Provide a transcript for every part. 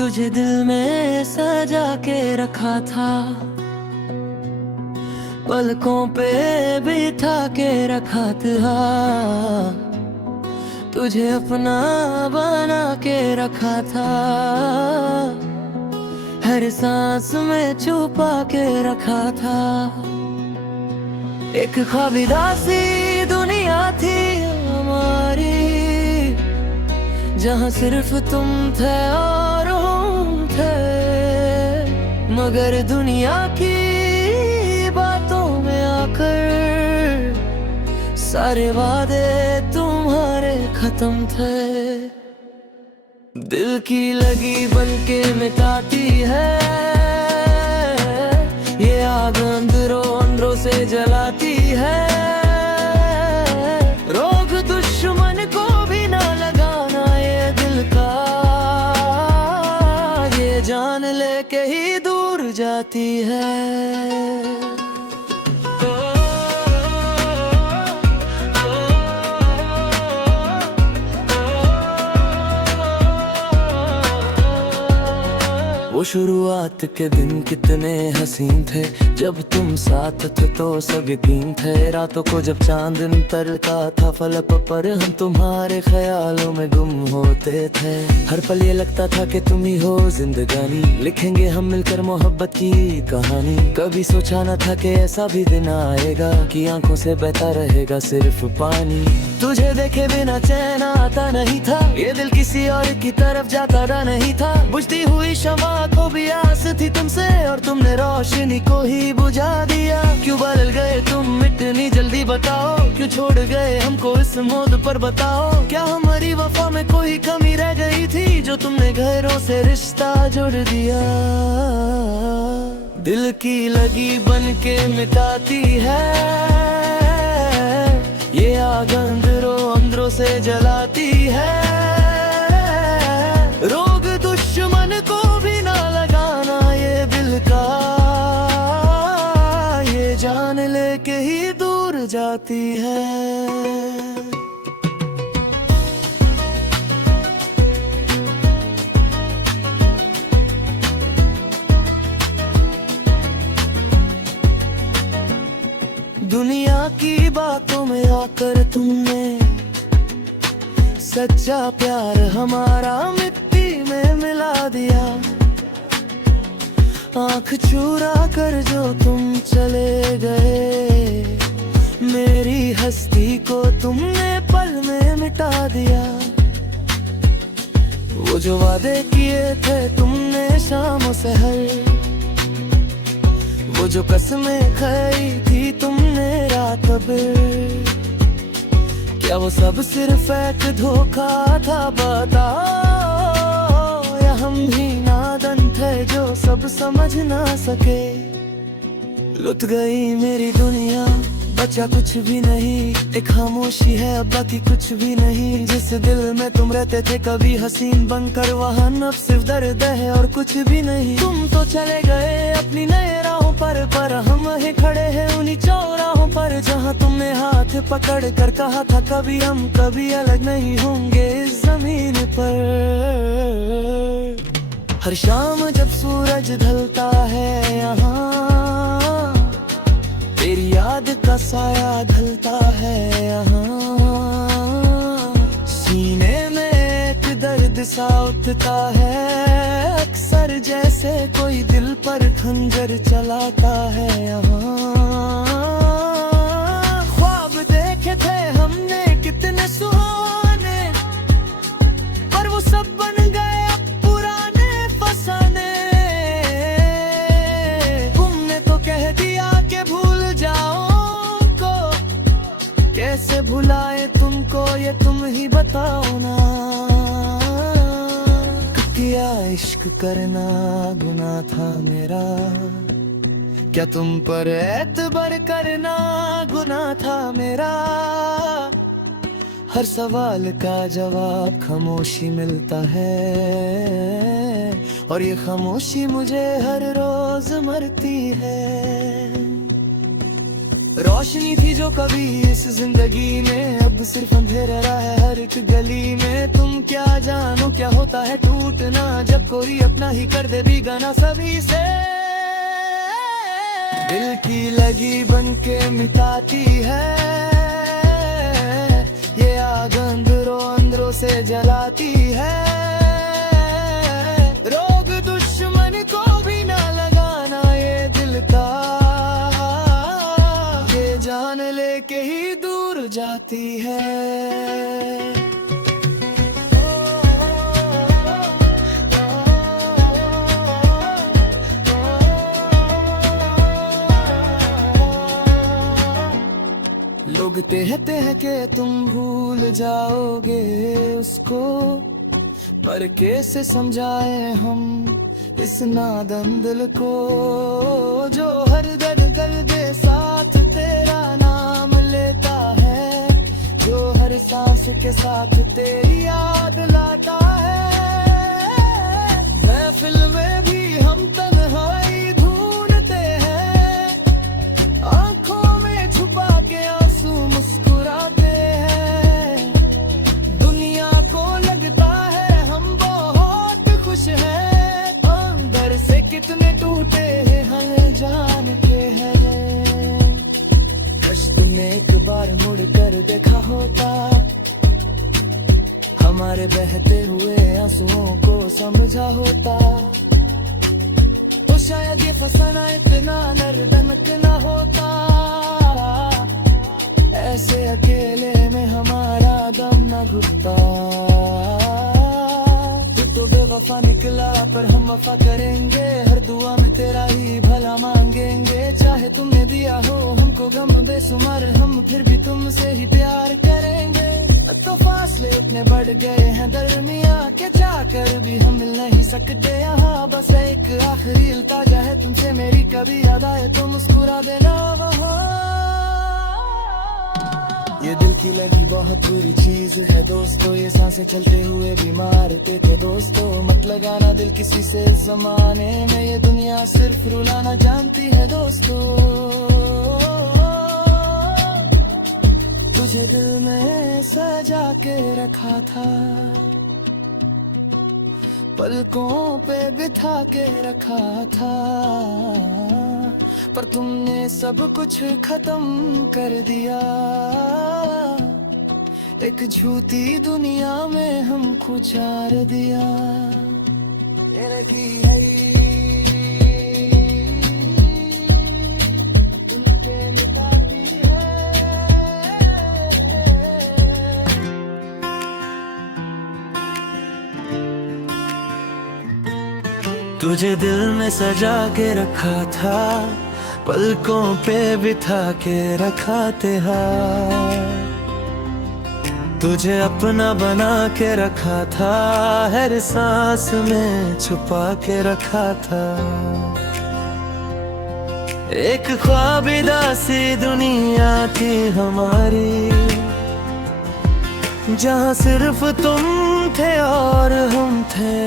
तुझे दिल में सजा के रखा था, पलकों पे बिठा के रखा था, तुझे अपना बना के रखा था, हर सांस में छुपा के रखा था। एक ख्वाबिदा सी दुनिया थी हमारी, जहाँ सिर्फ तुम थे और हम थे, मगर दुनिया की बातों में आकर सारे वादे तुम्हारे खत्म थे। दिल की लगी बनके मिटाती है ये आग, अंदरों अंदरों से जलाती है। रोक दुश्मन को भी ना लगाना ये दिल का, ये जान लेके ही दूर जाती है। वो शुरुआत के दिन कितने हसीन थे, जब तुम साथ थे तो सब यकीन थे। रातों को जब चांद निकलता था फलक पर, हम तुम्हारे ख्यालों में गुम होते थे। हर पल ये लगता था कि तुम ही हो जिंदगानी, लिखेंगे हम मिलकर मोहब्बत की कहानी। कभी सोचा न था कि ऐसा भी दिन आएगा कि आंखों से बहता रहेगा सिर्फ पानी। तुझे देखे बिना चैन आता नहीं था, ये दिल किसी और की तरफ जाता नहीं था। बुझती हुई शमा को भी आस थी तुमसे, और तुमने रोशनी को ही बुझा दिया। क्यों बदल गए तुम इतनी जल्दी बताओ, क्यों छोड़ गए हमको इस मौत पर बताओ। क्या हमारी वफा में कोई कमी रह गई थी, जो तुमने गैरों से रिश्ता जोड़ दिया। दिल की लगी बन के मिटाती है ये आग, अंदरों अंदरों से जलाती है। रोग दुश्मन को भी ना लगाना ये दिल का, ये जान लेके ही दूर जाती है। दुनिया की बातों में आकर तुमने सच्चा प्यार हमारा मिट्टी में मिला दिया। आँख चुरा कर जो तुम चले गए, मेरी हस्ती को तुमने पल में मिटा दिया। वो जो वादे किए थे तुमने शाम से हर, वो जो कसमें खाई थी तुमने रात भर, क्या वो सब सिर्फ एक धोखा था बताओ। या हम ही नादान थे जो सब समझ ना सके। लुट गई मेरी दुनिया, बचा कुछ भी नहीं, एक खामोशी है अब बाकी कुछ भी नहीं। जिस दिल में तुम रहते थे कभी हसीन बनकर, वहाँ अब सिर्फ दर्द है और कुछ भी नहीं। तुम तो चले गए अपनी नए राहों पर हम ही खड़े हैं उन्हीं चौराहों पर, जहाँ तुमने हाथ पकड़ कर कहा था कभी हम कभी अलग नहीं होंगे इस जमीन पर। हर शाम जब सूरज ढलता है यहाँ, तेरी याद का साया ढलता है यहाँ। सीने में एक दर्द सा उठता है अक्सर, जैसे कोई दिल पर खंजर चलाता है यहाँ। ख्वाब देखे थे हमने कितने सुहाने, पर वो सब बन गए अब पुराने फसाने। तुमने तो कह दिया कि भूल जाओ को, कैसे भुलाए तुमको ये तुम ही बताओ ना। क्या इश्क करना गुनाह था मेरा, क्या तुम पर एतबार करना गुनाह था मेरा। हर सवाल का जवाब खामोशी मिलता है, और ये खामोशी मुझे हर रोज मरती है। रोशनी थी जो कभी इस जिंदगी में, अब सिर्फ अंधेरा है हर एक गली में। तुम क्या जानो क्या होता है टूटना, जब कोई अपना ही कर दे बेगाना सभी से। दिल की लगी बन के मिटाती है ये आग, अंदरों अंदरों से जलाती है। रोग दुश्मन को भी ना लगाना ये दिल का, ये जान लेके ही दूर जाती है। लोग कहते हैं कि तुम भूल जाओगे उसको, पर कैसे समझाए हम इस नादान दिल को, जो हर दर्द साथ तेरा नाम लेता है, जो हर सांस के साथ तेरी याद लाता है। महफिल में भी हम तन्हाई ढूंढते हैं, आंखों में छुपा के आंसू मुस्कुराते हैं। दुनिया को लगता है हम बहुत खुश हैं, अंदर से कितने टूटे हैं हम जानते हैं। काश तुमने एक बार मुड़ कर देखा होता, हमारे बहते हुए आंसुओं को समझा होता, तो शायद ये फसाना इतना दर्दनाक ना होता। ऐसे अकेले में हमारा दम न घुटता। तू तो बेवफा निकला पर हम वफा करेंगे, हर दुआ में तेरा ही भला मांगेंगे। चाहे तुमने दिया हो हमको गम बेसुमार, हम फिर भी तुमसे ही प्यार करेंगे। तो फासले इतने बढ़ गए हैं दरमिया के, जाकर भी हम मिल नहीं सकते यहाँ। बस एक आखिरी इल्तिजा है तुमसे मेरी, कभी याद आए तो मुस्कुरा देना वहाँ। ये दिल की लगी बहुत बुरी चीज है दोस्तों, ये सांसें चलते हुए भी मारते थे दोस्तों। मत लगाना दिल किसी से इस जमाने में, ये दुनिया सिर्फ रुलाना जानती है दोस्तों। तुझे दिल में सजा के रखा था, पलकों पे बिठा के रखा था, पर तुमने सब कुछ खत्म कर दिया। एक झूठी दुनिया में हमको जार दिया। तेरे की है दिल के मिटाती है। तुझे दिल में सजा के रखा था, पलकों पे बिठा के रखा था, तुझे अपना बना के रखा था, हर सांस में छुपा के रखा था। एक ख्वाबिदा सी दुनिया थी हमारी, जहाँ सिर्फ तुम थे और हम थे,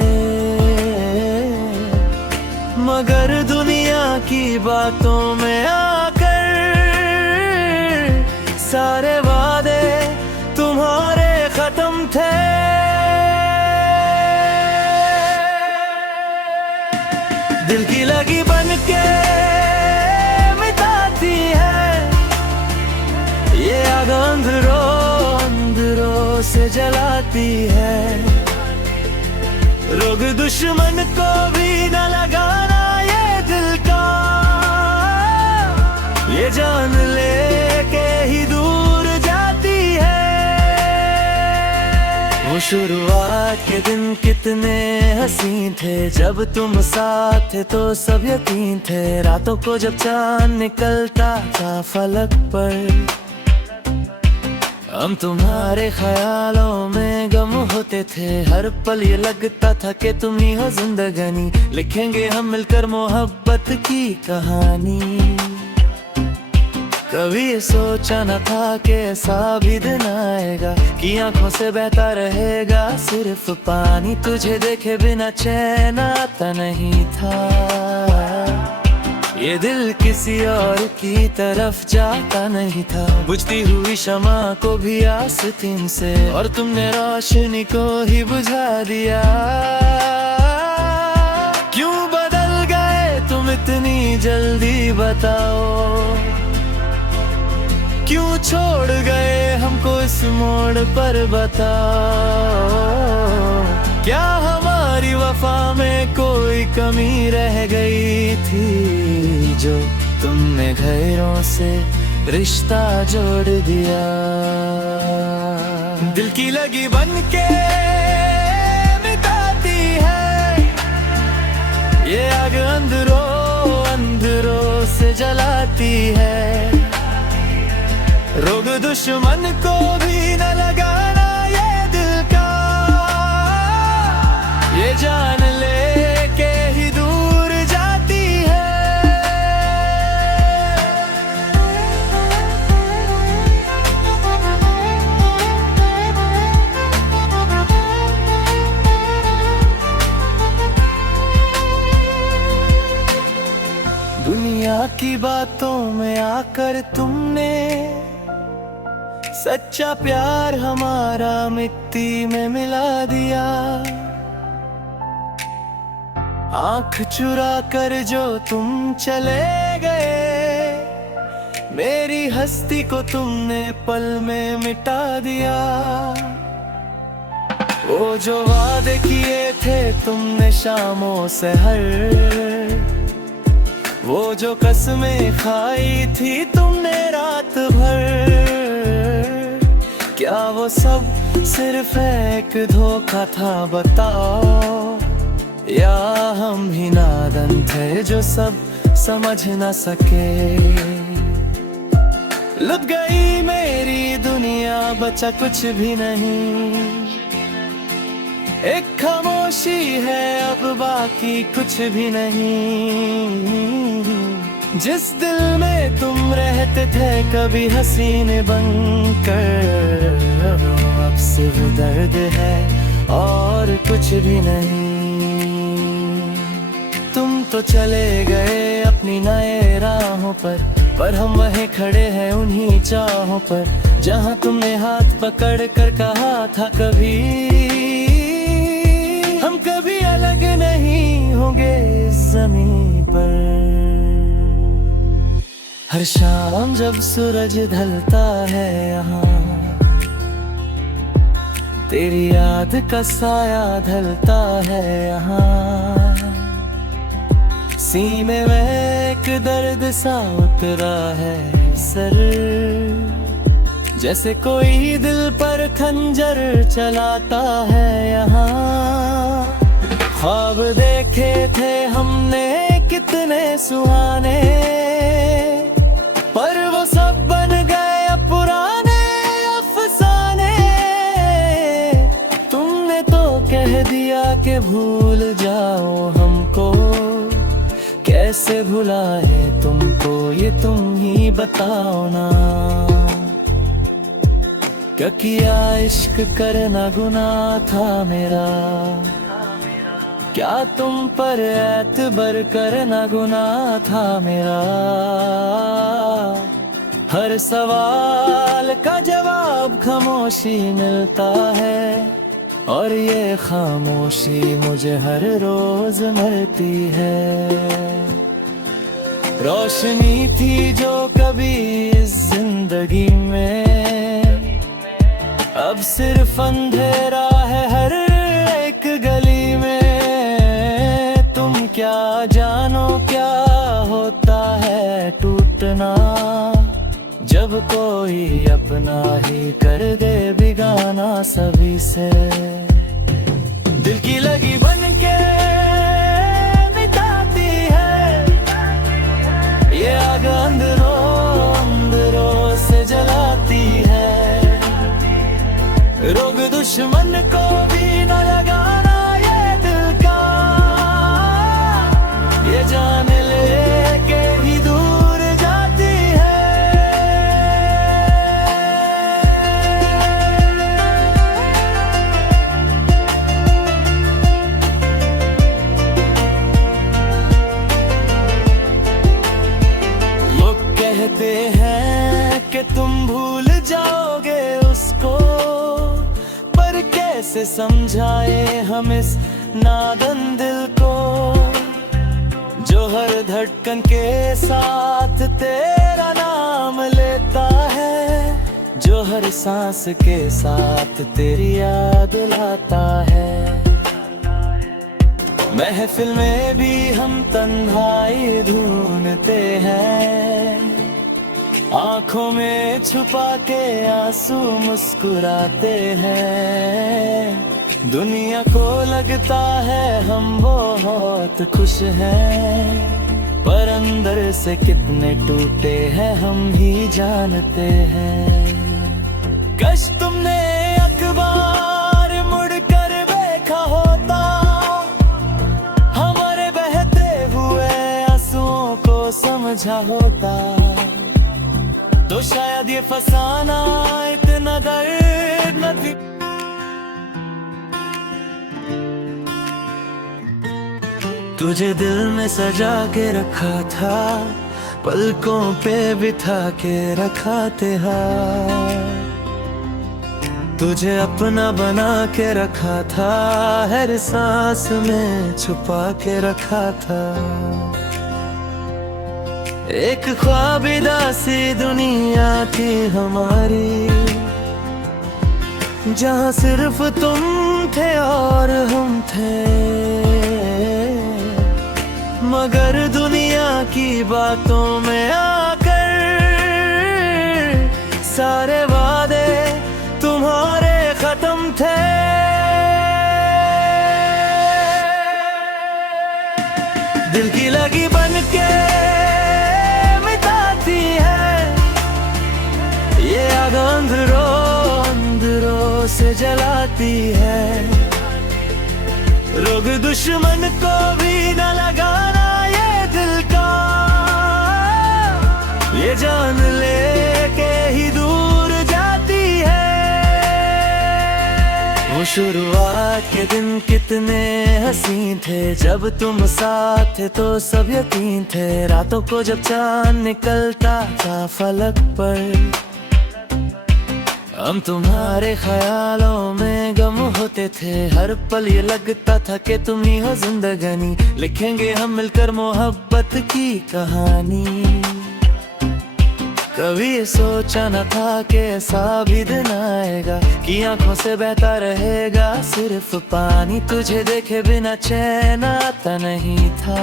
मगर दुनिया की बातों में आकर सारे वादे तुम्हारे खत्म थे। दिल की लगी बन के मिटाती है ये आग, अंदरों अंदरों से जलाती है। रोग दुश्मन को भी न लगाना ये दिल का, ये जान लेके ही दूर जाती है। वो शुरुआत के दिन कितने हंसी थे, जब तुम साथ थे तो सब यकीन थे। रातों को जब चांद निकलता था फलक पर, हम तुम्हारे ख्यालों में गम होते थे। हर पल ये लगता था कि तुम ही हो जिंदगानी, लिखेंगे हम मिलकर मोहब्बत की कहानी। कभी ये सोचा न था कि ऐसा भी दिन आएगा, कि आंखों से बहता रहेगा सिर्फ पानी। तुझे देखे बिना चैन आता नहीं था, ये दिल किसी और की तरफ जाता नहीं था, बुझती हुई शमा को भी आस्तीन से, और तुमने रोशनी को ही बुझा दिया। क्यों बदल गए तुम इतनी जल्दी बताओ, क्यों छोड़ गए हमको इस मोड़ पर बताओ। क्या हमारी वफा में कोई कमी रह गई थी, जो तुमने गैरों से रिश्ता जोड़ दिया। दिल की लगी बनके मिटाती है ये आग, अंदरों अंदरों से जलाती है। रोग दुश्मन को भी न लगाना ये दिल का, ये जान ले के ही दूर जाती है। दुनिया की बातों में आकर तुमने सच्चा प्यार हमारा मिट्टी में मिला दिया। आंख चुरा कर जो तुम चले गए, मेरी हस्ती को तुमने पल में मिटा दिया। वो जो वादे किए थे तुमने शामों से हर, वो जो कसमें खाई थी तुमने रात भर, क्या वो सब सिर्फ एक धोखा था बताओ, या हम ही नादान थे जो सब समझ न सके। लुट गई मेरी दुनिया, बचा कुछ भी नहीं, एक खामोशी है अब बाकी कुछ भी नहीं। जिस दिल में तुम रहते थे कभी हसीन बनकर, अब सिर्फ दर्द है और कुछ भी नहीं। तुम तो चले गए अपनी नए राहों पर हम वहीं खड़े हैं उन्हीं चाहों पर, जहां तुमने हाथ पकड़ कर कहा था कभी हम कभी अलग नहीं होंगे इस ज़मीन पर। हर शाम जब सूरज ढलता है यहाँ, तेरी याद का साया ढलता है यहाँ। सीने में एक दर्द सा उतरा है सर, जैसे कोई दिल पर खंजर चलाता है यहाँ। ख्वाब देखे थे हमने कितने सुहाने, पर वो सब बन गए पुराने अफसाने। तुमने तो कह दिया कि भूल जाओ हमको, कैसे भुलाए तुमको ये तुम ही बताओ ना। क्या किया इश्क करना गुनाह था मेरा, क्या तुम पर एतबर करना गुनाह था मेरा। हर सवाल का जवाब खामोशी मिलता है, और ये खामोशी मुझे हर रोज मरती है। रोशनी थी जो कभी इस जिंदगी में, अब सिर्फ अंधेरा है हर एक गली में। तुम क्या जानो क्या होता है टूटना, जब कोई अपना ही कर दे बिगाना सभी से। दिल की लगी बनके मिटाती है ये आग, अंदरों अंदरों से जलाती है। रोग दुश्मन को भी न लगाना ये दिल का, ये जान ले के ही दूर जाती है। कैसे समझाए हम इस नादन दिल को, जो हर धड़कन के साथ तेरा नाम लेता है, जो हर सांस के साथ तेरी याद लाता है। महफिल में भी हम तन्हाई ढूंढते हैं, आंखों में छुपा के आंसू मुस्कुराते हैं। दुनिया को लगता है हम बहुत खुश हैं, पर अंदर से कितने टूटे हैं हम ही जानते हैं। कश तुमने अखबार मुड़कर देखा होता, हमारे बहते हुए आंसुओं को समझा होता, तो शायद ये फसाना इतना दर्द न थी। तुझे दिल में सजा के रखा था, पलकों पे बिठा के रखा था, तुझे अपना बना के रखा था, हर सांस में छुपा के रखा था। एक ख्वाबिदा सी दुनिया थी हमारी, जहाँ सिर्फ तुम थे और हम थे, मगर दुनिया की बातों में आकर सारे वादे तुम्हारे खत्म थे। दिल की लगी बन के मिटाती है, ये आग अंदरों से जलाती है। रोग दुश्मन को भी न लगाना ये दिल का, ये जान ले के ही दूर जाती है। वो शुरुआत के दिन कितने हसीन थे, जब तुम साथ थे तो सब यकीन थे। रातों को जब चांद निकलता था फलक पर, हम तुम्हारे ख्यालों में गम होते थे। हर पल ये लगता था कि तुम ही हो जिंदगानी, लिखेंगे हम मिलकर मोहब्बत की कहानी। कभी ये सोचा न था कि ऐसा भी दिन आएगा, कि आंखों से बहता रहेगा सिर्फ पानी। तुझे देखे बिना चैन आता नहीं था,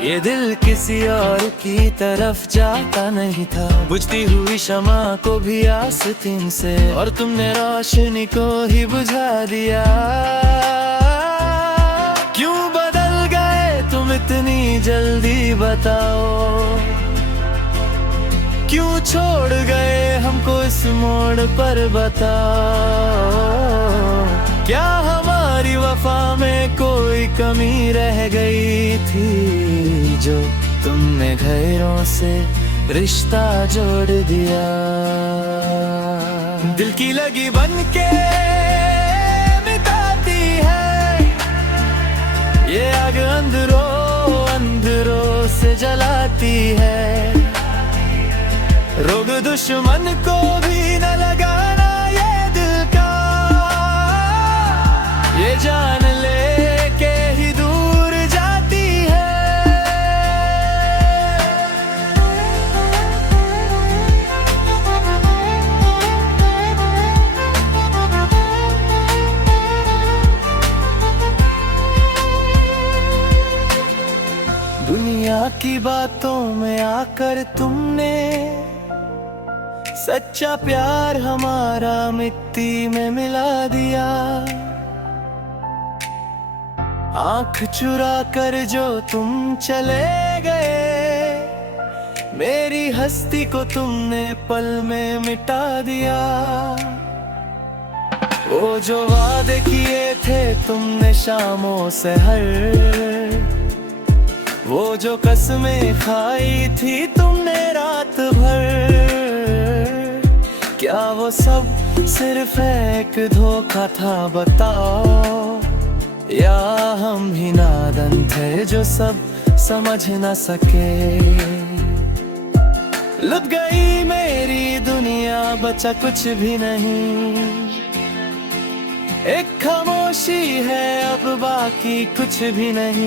ये दिल किसी और की तरफ जाता नहीं था। बुझती हुई शमा को भी आस्तीन से, और तुमने रोशनी को ही बुझा दिया। क्यों बदल गए तुम इतनी जल्दी बताओ, क्यों छोड़ गए हमको इस मोड़ पर बताओ। क्या हमारी वफा में कोई कमी रह गई थी, जो तुमने गैरों से रिश्ता जोड़ दिया। दिल की लगी बन के मिटाती है, ये आग अंदरों से जलाती है। रोग दुश्मन को भी न लगाना ये दिल का, ये जान ले के ही दूर जाती है। दुनिया की बातों में आकर तुमने सच्चा प्यार हमारा मिट्टी में मिला दिया। आंख चुरा कर जो तुम चले गए, मेरी हस्ती को तुमने पल में मिटा दिया। वो जो वादे किए थे तुमने शामों से हर, वो जो कसमें खाई थी तुमने रात भर, क्या वो सब सिर्फ एक धोखा था बताओ, या हम ही नादान थे जो सब समझ न सके। लुट गई मेरी दुनिया, बचा कुछ भी नहीं, एक खामोशी है अब बाकी कुछ भी नहीं।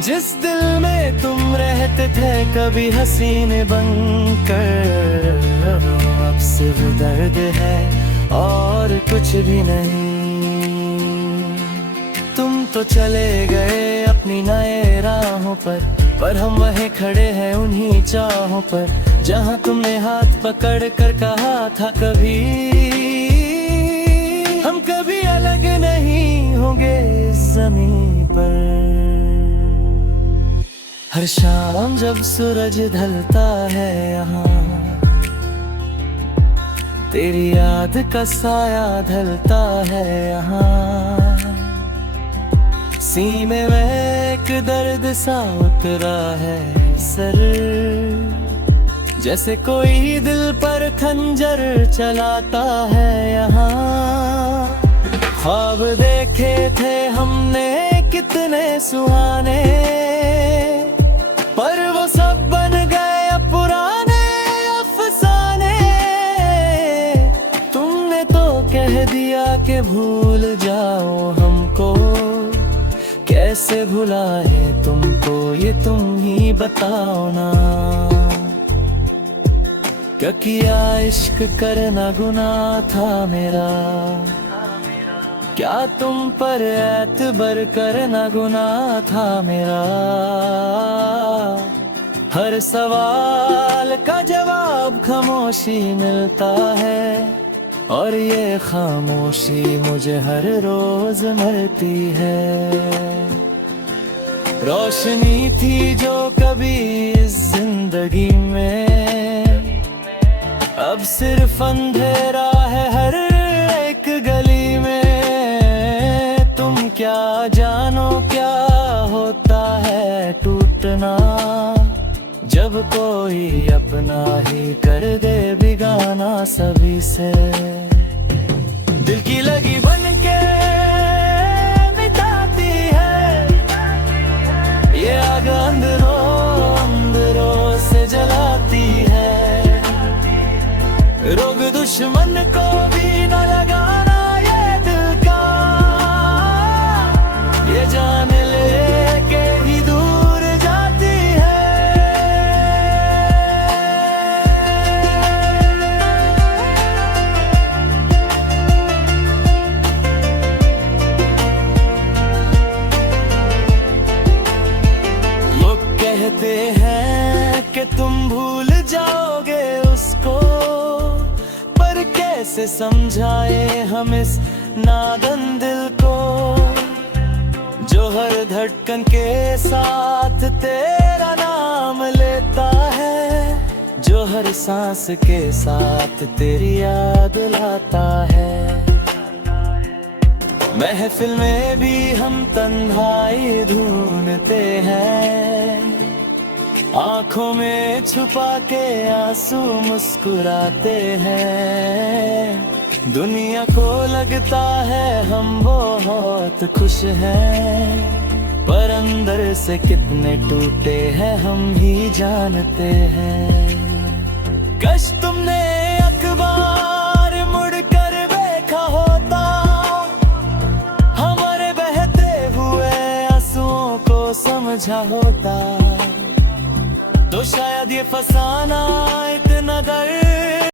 जिस दिल में तुम रहते थे कभी हसीने बनकर, अब सिर्फ दर्द है और कुछ भी नहीं। तुम तो चले गए अपनी नए राहों पर हम वहीं खड़े हैं उन्हीं चाहों पर, जहां तुमने हाथ पकड़ कर कहा था कभी हम कभी अलग नहीं होंगे इस ज़मीन पर। हर शाम जब सूरज ढलता है यहाँ, तेरी याद का साया ढलता है यहाँ। सीने में एक दर्द सा उतरा है सर, जैसे कोई दिल पर खंजर चलाता है यहाँ। ख्वाब देखे थे हमने कितने सुहाने, पर वो सब बन गए अब पुराने अफसाने। तुमने तो कह दिया कि भूल जाओ हमको, कैसे भुलाए तुमको ये तुम ही बताओ ना। क्या किया इश्क करना गुनाह था मेरा, क्या तुम पर एतबर करना गुनाह था मेरा। हर सवाल का जवाब खामोशी मिलता है, और ये खामोशी मुझे हर रोज मरती है। रोशनी थी जो कभी इस जिंदगी में, अब सिर्फ अंधेरा है हर एक गली में। तुम क्या जानो क्या होता है टूटना, जब कोई अपना ही कर दे बिगाना सभी से। दिल की लगी बन के मिटाती है ये आग, अंदरों अंदरों से जलाती है। रोग दुश्मन को भी न लगाना ये दिल का, ये जान ले के ही दूर जाती है। लोग कहते हैं कि तुम भूल जाओगे उसको, कैसे समझाए हम इस नादन दिल को, जो हर धड़कन के साथ तेरा नाम लेता है, जो हर सांस के साथ तेरी याद लाता है। महफिल में भी हम तन्हाई ढूंढते हैं, आंखों में छुपा के आंसू मुस्कुराते हैं। दुनिया को लगता है हम बहुत खुश हैं, पर अंदर से कितने टूटे हैं हम ही जानते हैं। कश तुमने अखबार मुड़कर देखा होता, हमारे बहते हुए आंसुओं को समझा होता, तो शायद ये फसाना इतना दर्द